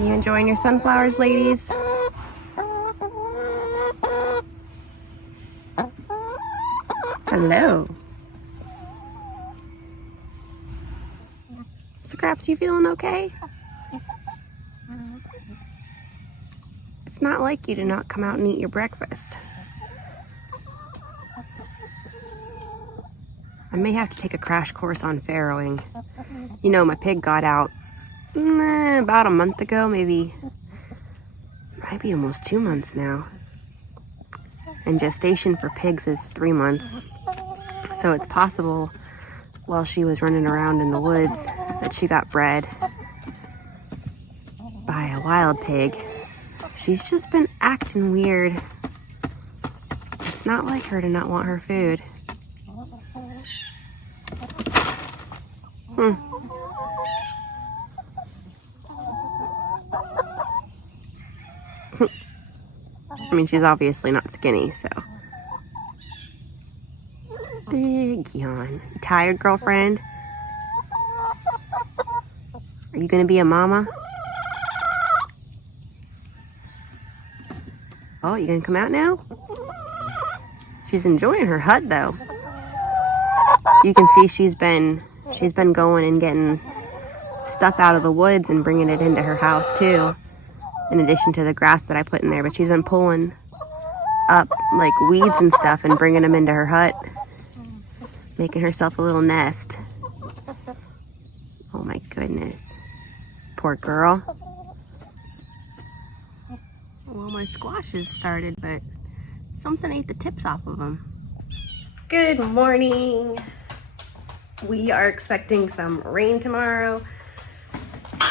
You enjoying your sunflowers, ladies? Hello. Scraps, you feeling okay? It's not like you to not come out and eat your breakfast. I may have to take a crash course on farrowing. You know, my pig got out about a month ago, maybe almost 2 months now. And gestation for pigs is 3 months. So it's possible while she was running around in the woods that she got bred by a wild pig. She's just been acting weird. It's not like her to not want her food. I mean, she's obviously not skinny, so. Big yawn. You tired, girlfriend? Are you gonna be a mama? Oh, you gonna come out now? She's enjoying her hut, though. You can see she's been going and getting stuff out of the woods and bringing it into her house too, in addition to the grass that I put in there. But she's been pulling up like weeds and stuff and bringing them into her hut, making herself a little nest. Oh my goodness, poor girl. Well, my squashes started, but something ate the tips off of them. Good morning. We are expecting some rain tomorrow,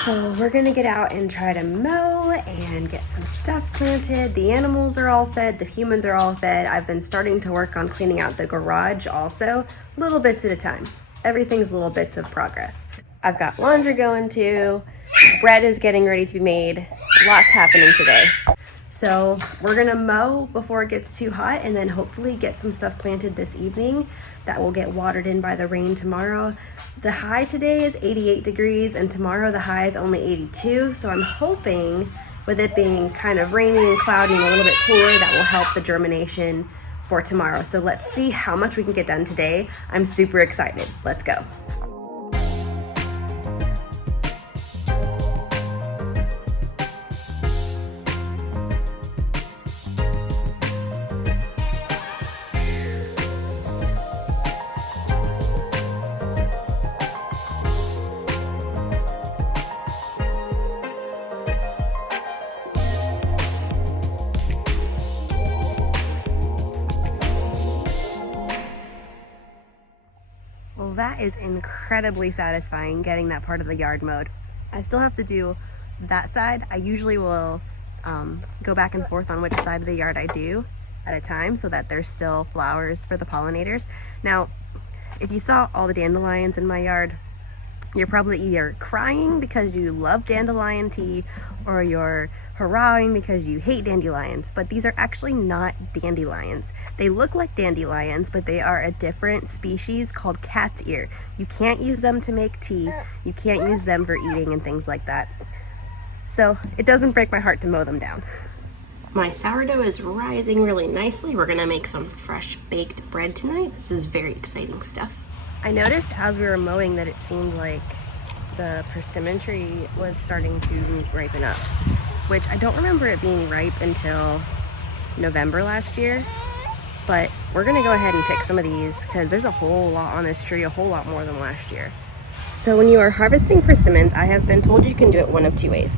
so we're gonna get out and try to mow and get some stuff planted. The animals are all fed, the humans are all fed. I've been starting to work on cleaning out the garage also, little bits at a time. Everything's little bits of progress. I've got laundry going too. Bread is getting ready to be made. Lots happening today. So we're gonna mow before it gets too hot and then hopefully get some stuff planted this evening that will get watered in by the rain tomorrow. The high today is 88 degrees and tomorrow the high is only 82. So I'm hoping with it being kind of rainy and cloudy and a little bit cooler, that will help the germination for tomorrow. So let's see how much we can get done today. I'm super excited. Let's go. Well, that is incredibly satisfying, getting that part of the yard mowed. I still have to do that side. I usually will go back and forth on which side of the yard I do at a time so that there's still flowers for the pollinators. Now, if you saw all the dandelions in my yard, you're probably either crying because you love dandelion tea or you're hurrahing because you hate dandelions, but these are actually not dandelions. They look like dandelions, but they are a different species called cat's ear. You can't use them to make tea. You can't use them for eating and things like that. So it doesn't break my heart to mow them down. My sourdough is rising really nicely. We're gonna make some fresh baked bread tonight. This is very exciting stuff. I noticed as we were mowing that it seemed like the persimmon tree was starting to ripen up, which I don't remember it being ripe until November last year. But we're gonna go ahead and pick some of these because there's a whole lot on this tree, a whole lot more than last year. So when you are harvesting persimmons, I have been told you can do it one of two ways.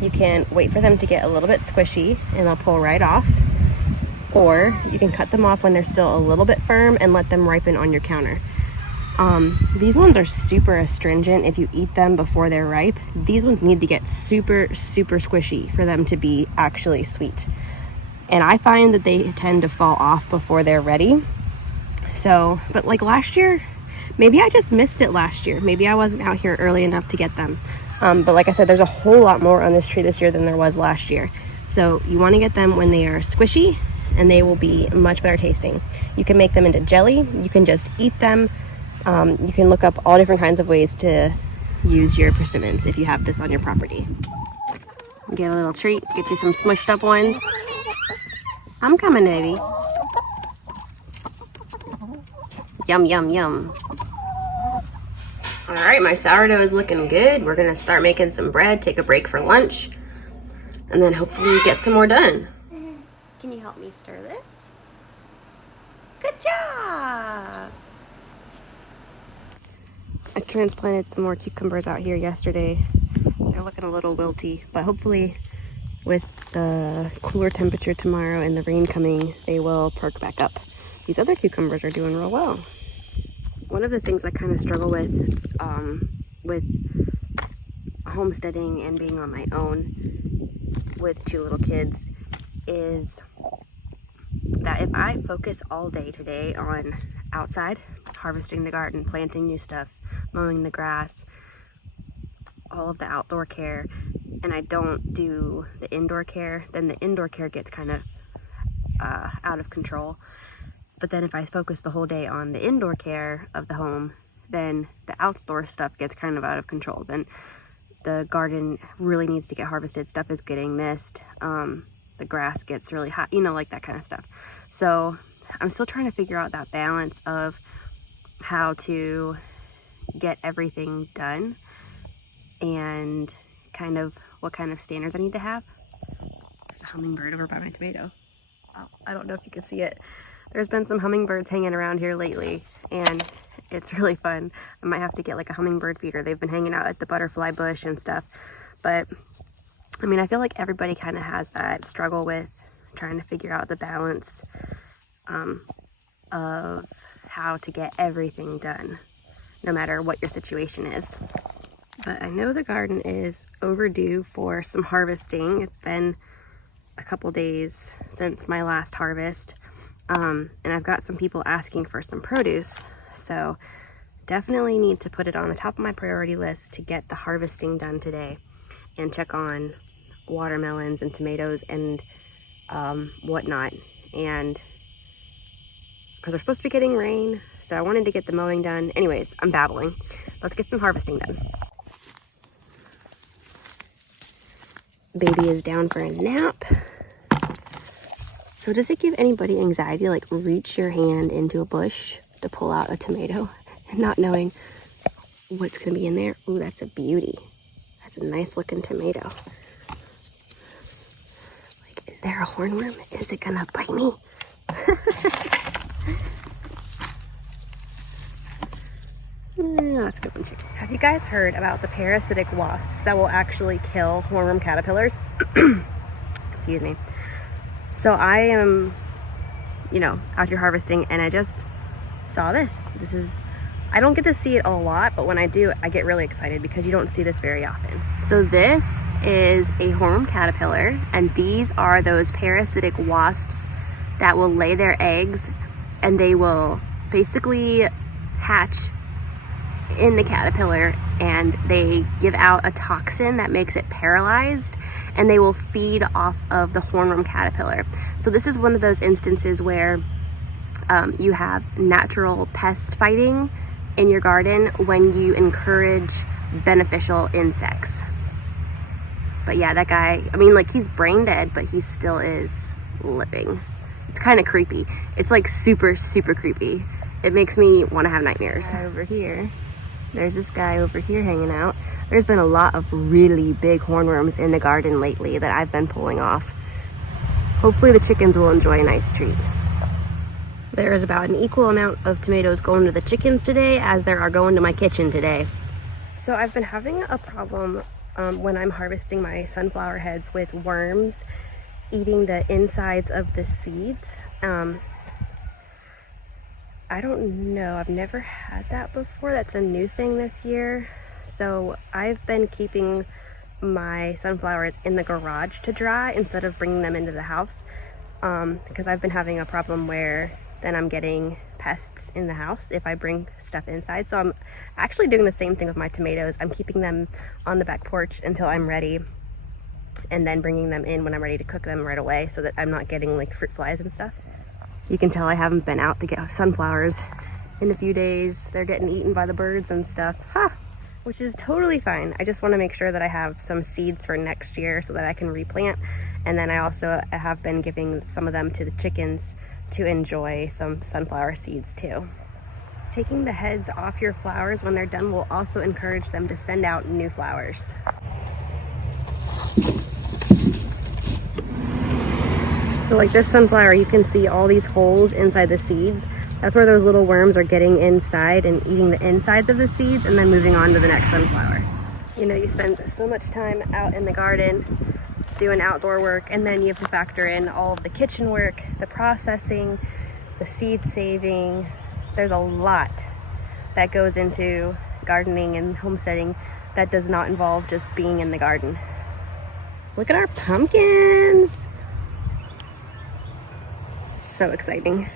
You can wait for them to get a little bit squishy and they'll pull right off, or you can cut them off when they're still a little bit firm and let them ripen on your counter. These ones are super astringent if you eat them before they're ripe. These ones need to get super squishy for them to be actually sweet. And I find that they tend to fall off before they're ready. So, but like last year, maybe I just missed it last year. Maybe I wasn't out here early enough to get them. But like I said, there's a whole lot more on this tree this year than there was last year. So you want to get them when they are squishy and they will be much better tasting. You can make them into jelly. You can just eat them. You can look up all different kinds of ways to use your persimmons if you have this on your property. Get a little treat. Get you some smushed up ones. I'm coming, baby. Yum, yum, yum. All right, my sourdough is looking good. We're gonna start making some bread, take a break for lunch, and then hopefully get some more done. Can you help me stir this? Good job! I transplanted some more cucumbers out here yesterday. They're looking a little wilty, but hopefully with the cooler temperature tomorrow and the rain coming, they will perk back up. These other cucumbers are doing real well. One of the things I kind of struggle with homesteading and being on my own with 2 little kids is that if I focus all day today on outside, harvesting the garden, planting new stuff, mowing the grass, all of the outdoor care, and I don't do the indoor care, then the indoor care gets kind of out of control. But then if I focus the whole day on the indoor care of the home, then the outdoor stuff gets kind of out of control. Then the garden really needs to get harvested. Stuff is getting missed. The grass gets really hot, you know, like that kind of stuff. So I'm still trying to figure out that balance of how to get everything done and kind of what kind of standards I need to have. There's a hummingbird over by my tomato. Oh, I don't know if you can see it. There's been some hummingbirds hanging around here lately, and it's really fun. I might have to get like a hummingbird feeder. They've been hanging out at the butterfly bush and stuff. But I mean, I feel like everybody kind of has that struggle with trying to figure out the balance of how to get everything done, no matter what your situation is. But I know the garden is overdue for some harvesting. It's been a couple days since my last harvest. And I've got some people asking for some produce, so definitely need to put it on the top of my priority list to get the harvesting done today and check on watermelons and tomatoes and whatnot. And because we're supposed to be getting rain, so I wanted to get the mowing done. Anyways, I'm babbling. Let's get some harvesting done. Baby is down for a nap. So does it give anybody anxiety, like reach your hand into a bush to pull out a tomato and not knowing what's gonna be in there? Ooh, that's a beauty. That's a nice looking tomato. Like, is there a hornworm? Is it gonna bite me? Let's get one chicken. Have you guys heard about the parasitic wasps that will actually kill hornworm caterpillars? Excuse me. So I am, out here harvesting, and I just saw this. I don't get to see it a lot, but when I do, I get really excited because you don't see this very often. So this is a hornworm caterpillar, and these are those parasitic wasps that will lay their eggs, and they will basically hatch in the caterpillar, and they give out a toxin that makes it paralyzed, and they will feed off of the hornworm caterpillar. So this is one of those instances where you have natural pest fighting in your garden when you encourage beneficial insects. But yeah, that guy, he's brain dead, but he still is living. It's kind of creepy. It's like super, super creepy. It makes me want to have nightmares. Over here. There's this guy over here hanging out. There's been a lot of really big hornworms in the garden lately that I've been pulling off. Hopefully the chickens will enjoy a nice treat. There is about an equal amount of tomatoes going to the chickens today as there are going to my kitchen today. So I've been having a problem when I'm harvesting my sunflower heads with worms eating the insides of the seeds. I don't know, I've never had that before. That's a new thing this year. So I've been keeping my sunflowers in the garage to dry instead of bringing them into the house, because I've been having a problem where then I'm getting pests in the house if I bring stuff inside. So I'm actually doing the same thing with my tomatoes. I'm keeping them on the back porch until I'm ready, and then bringing them in when I'm ready to cook them right away so that I'm not getting like fruit flies and stuff. You can tell I haven't been out to get sunflowers in a few days. They're getting eaten by the birds and stuff. Ha! which is totally fine. I just want to make sure that I have some seeds for next year so that I can replant. And then I also have been giving some of them to the chickens to enjoy some sunflower seeds too. Taking the heads off your flowers when they're done will also encourage them to send out new flowers. So like this sunflower, you can see all these holes inside the seeds. That's where those little worms are getting inside and eating the insides of the seeds and then moving on to the next sunflower. You know, you spend so much time out in the garden doing outdoor work, and then you have to factor in all of the kitchen work, the processing, the seed saving. There's a lot that goes into gardening and homesteading that does not involve just being in the garden. Look at our pumpkins. So exciting.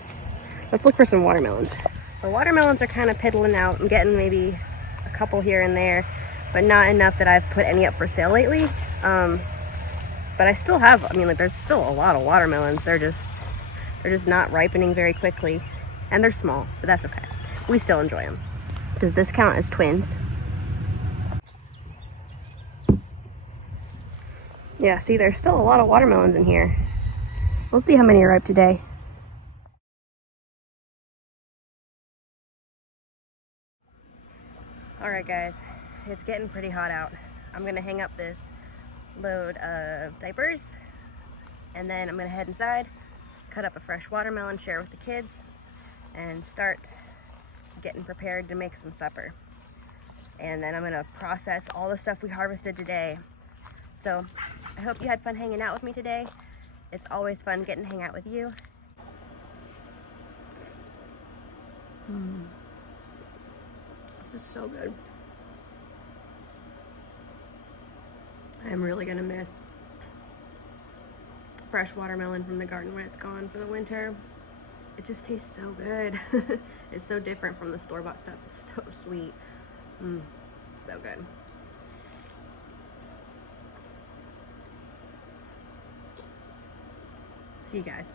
Let's look for some watermelons. The watermelons are kind of piddling out. I'm getting maybe a couple here and there, but not enough that I've put any up for sale lately. But I still have, I mean, like there's still a lot of watermelons. They're just not ripening very quickly, and they're small, but that's okay. We still enjoy them. Does this count as twins? Yeah, see, there's still a lot of watermelons in here. We'll see how many are ripe today. All right, guys, it's getting pretty hot out. I'm gonna hang up this load of diapers, and then I'm gonna head inside, cut up a fresh watermelon, share with the kids, and start getting prepared to make some supper. And then I'm gonna process all the stuff we harvested today. So I hope you had fun hanging out with me today. It's always fun getting to hang out with you. This is so good. I'm really gonna miss fresh watermelon from the garden when it's gone for the winter. It just tastes so good. It's so different from the store-bought stuff. It's so sweet. So good. See you guys.